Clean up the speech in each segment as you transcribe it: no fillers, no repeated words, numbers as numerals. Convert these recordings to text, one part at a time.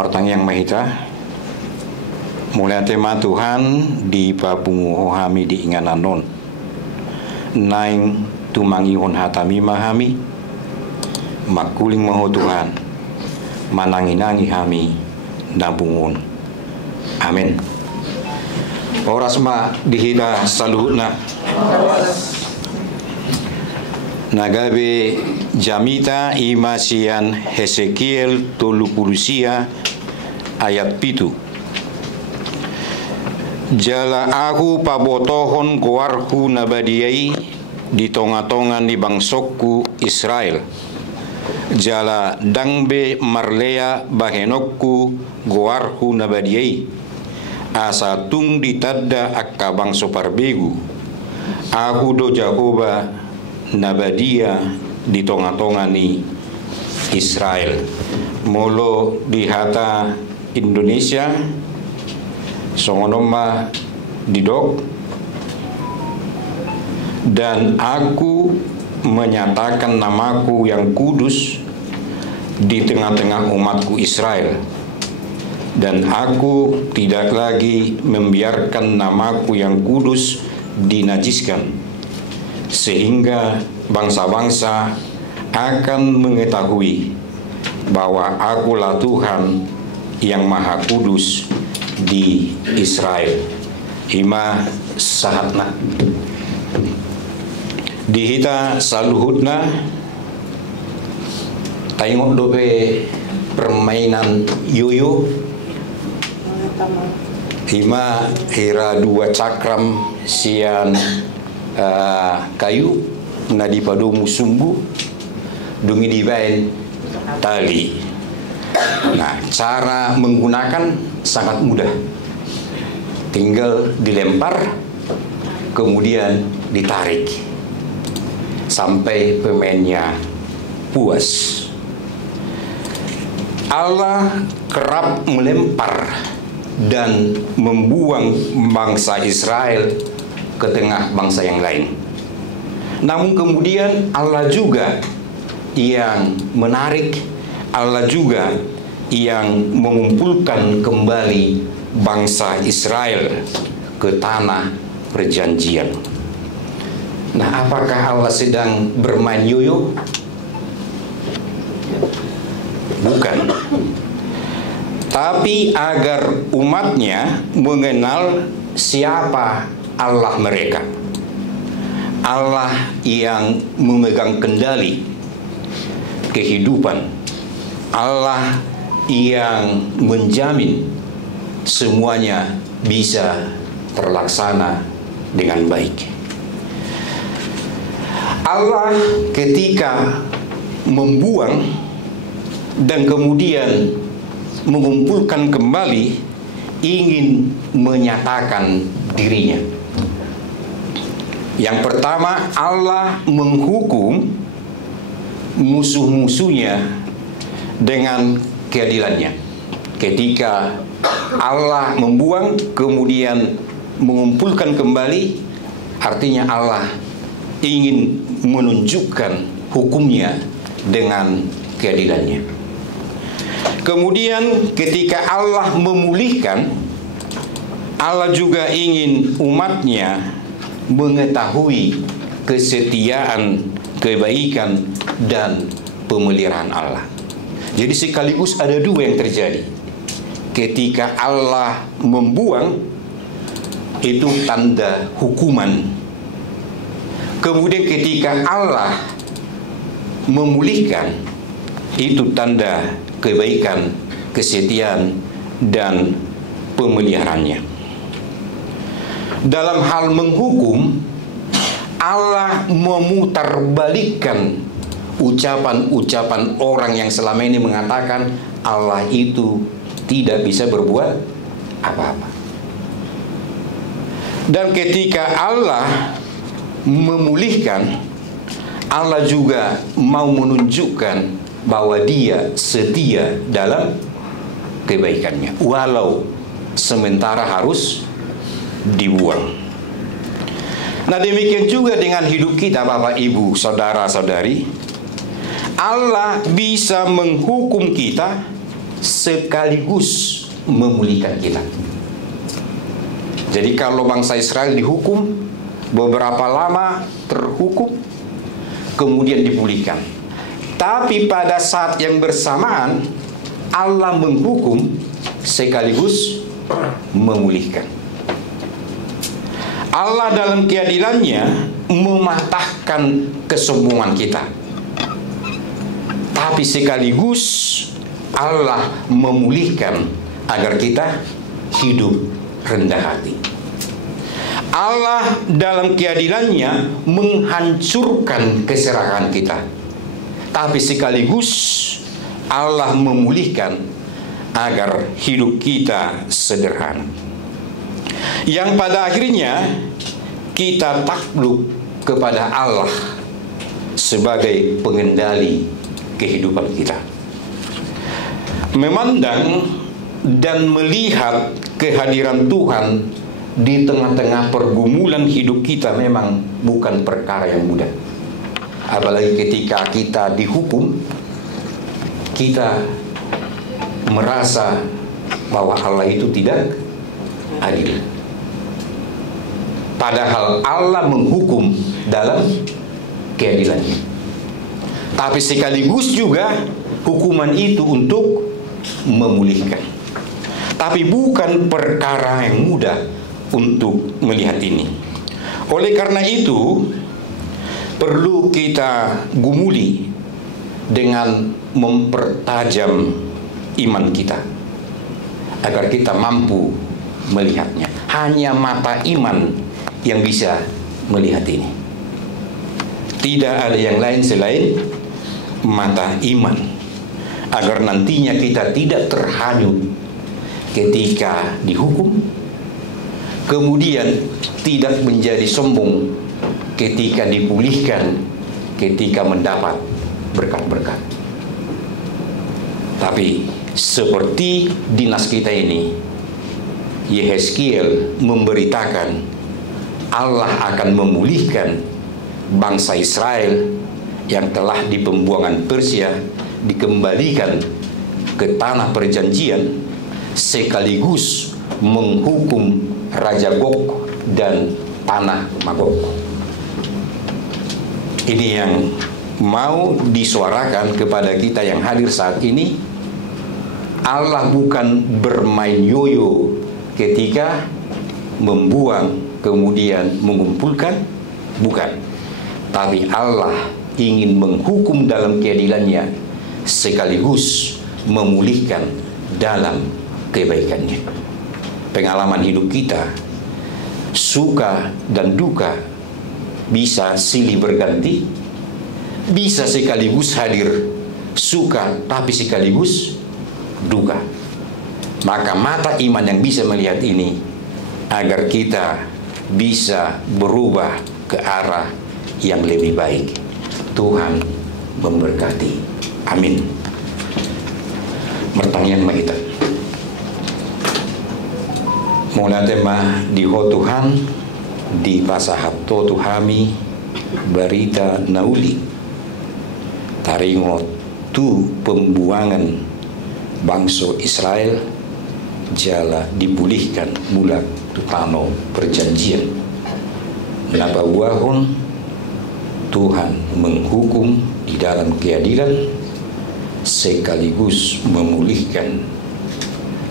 Martang yang mahita mulai tema Tuhan di babungu hami di ingananon naing tumangihon hatami mahami makuling maho Tuhan mananginangi hami nabungun. Amin. Oras ma dihita saluhna nagabe jamita imasian Hesekiel 30 ayat 7. Jala aku pabotohon goarhu nabadiai di tonga-tongan di bangsokku Israel. Jala dangbe marlea bahenokku goarhu nabadiai. Asa tung ditadda akka bangso parbegu. Aku do Jahoba nabadia di tonga-tongan ni Israel. Molo di hata Indonesia songonoma didok dan aku menyatakan namaku yang kudus di tengah-tengah umatku Israel, dan aku tidak lagi membiarkan namaku yang kudus dinajiskan, sehingga bangsa-bangsa akan mengetahui bahwa akulah Tuhan yang Maha Kudus di Israel. Ima sahatna dihita saluhutna tengok dope permainan yoyo. Ima hira dua cakram sian kayu nadi padomu sumbu dungi dibain tali. Nah, cara menggunakan sangat mudah. Tinggal dilempar, kemudian ditarik sampai pemainnya puas. Allah kerap melempar dan membuang bangsa Israel ke tengah bangsa yang lain. Namun kemudian Allah juga yang menarik, Allah juga yang mengumpulkan kembali bangsa Israel ke tanah perjanjian. Nah, apakah Allah sedang bermain yoyo? Bukan. Tapi agar umatnya mengenal siapa Allah mereka. Allah yang memegang kendali kehidupan, Allah yang menjamin semuanya bisa terlaksana dengan baik. Allah ketika membuang dan kemudian mengumpulkan kembali ingin menyatakan dirinya. Yang pertama, Allah menghukum musuh-musuhnya dengan keadilannya. Ketika Allah membuang kemudian mengumpulkan kembali, artinya Allah ingin menunjukkan hukumnya dengan keadilannya. Kemudian ketika Allah memulihkan, Allah juga ingin umatnya mengetahui kesetiaan, kebaikan, dan pemeliharaan Allah. Jadi sekaligus ada dua yang terjadi. Ketika Allah membuang, itu tanda hukuman. Kemudian ketika Allah memulihkan, itu tanda kebaikan, kesetiaan, dan pemeliharaannya. Dalam hal menghukum, Allah memutarbalikkan ucapan-ucapan orang yang selama ini mengatakan Allah itu tidak bisa berbuat apa-apa. Dan ketika Allah memulihkan, Allah juga mau menunjukkan bahwa Dia setia dalam kebaikannya, walau sementara harus dibuang. Nah, demikian juga dengan hidup kita, Bapak, Ibu, Saudara, Saudari. Allah bisa menghukum kita sekaligus memulihkan kita. Jadi kalau bangsa Israel dihukum, beberapa lama terhukum, kemudian dipulihkan. Tapi pada saat yang bersamaan, Allah menghukum sekaligus memulihkan. Allah dalam keadilannya mematahkan kesombongan kita, tapi sekaligus Allah memulihkan agar kita hidup rendah hati. Allah dalam keadilannya menghancurkan keserakahan kita, tapi sekaligus Allah memulihkan agar hidup kita sederhana, yang pada akhirnya kita takluk kepada Allah sebagai pengendali kehidupan kita. Memandang dan melihat kehadiran Tuhan di tengah-tengah pergumulan hidup kita memang bukan perkara yang mudah. Apalagi ketika kita dihukum, kita merasa bahwa Allah itu tidak adil. Padahal Allah menghukum dalam keadilannya. Tapi sekaligus juga hukuman itu untuk memulihkan. Tapi bukan perkara yang mudah untuk melihat ini. Oleh karena itu, perlu kita gumuli dengan mempertajam iman kita agar kita mampu melihatnya. Hanya mata iman yang bisa melihat ini. Tidak ada yang lain selain mata iman, agar nantinya kita tidak terhanyut ketika dihukum, kemudian tidak menjadi sombong ketika dipulihkan, ketika mendapat berkat-berkat. Tapi seperti dinas kita ini, Yehezkiel memberitakan Allah akan memulihkan bangsa Israel yang telah di pembuangan Persia dikembalikan ke tanah perjanjian, sekaligus menghukum Raja Gog dan tanah Magog. Ini yang mau disuarakan kepada kita yang hadir saat ini. Allah bukan bermain yoyo ketika membuang kemudian mengumpulkan, bukan. Tapi Allah ingin menghukum dalam keadilannya sekaligus memulihkan dalam kebaikannya. Pengalaman hidup kita, suka dan duka bisa silih berganti, bisa sekaligus hadir suka tapi sekaligus duka. Maka mata iman yang bisa melihat ini agar kita bisa berubah ke arah yang lebih baik. Tuhan memberkati. Amin. Pertanyaan kita. Mula tema di Tuhan di pasahat to tuhami berita nauli taringo tu pembuangan bangsa Israel jala dipulihkan bulan tutano perjanjian. Napa wahon Tuhan menghukum di dalam keadilan sekaligus memulihkan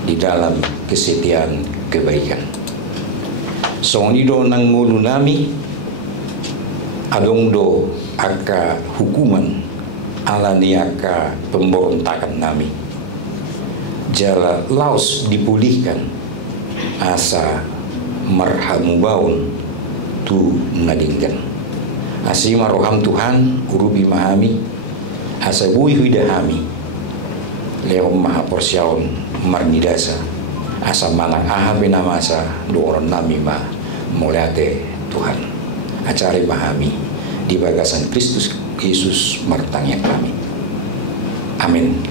di dalam kesetiaan kebaikan. Songido nang ngulu nami adong do aka hukuman alani aka pemberontakan nami. Jala laos dipulihkan asa marhamu baun tu nadingkan. Asima roham Tuhan urubi mahami asa bui hidahami leom maha porsyaon marnidasa asa malang aha benamasa doron nami ma muliate Tuhan acari mahami di bagasan Kristus Yesus martangnya kami. Amin.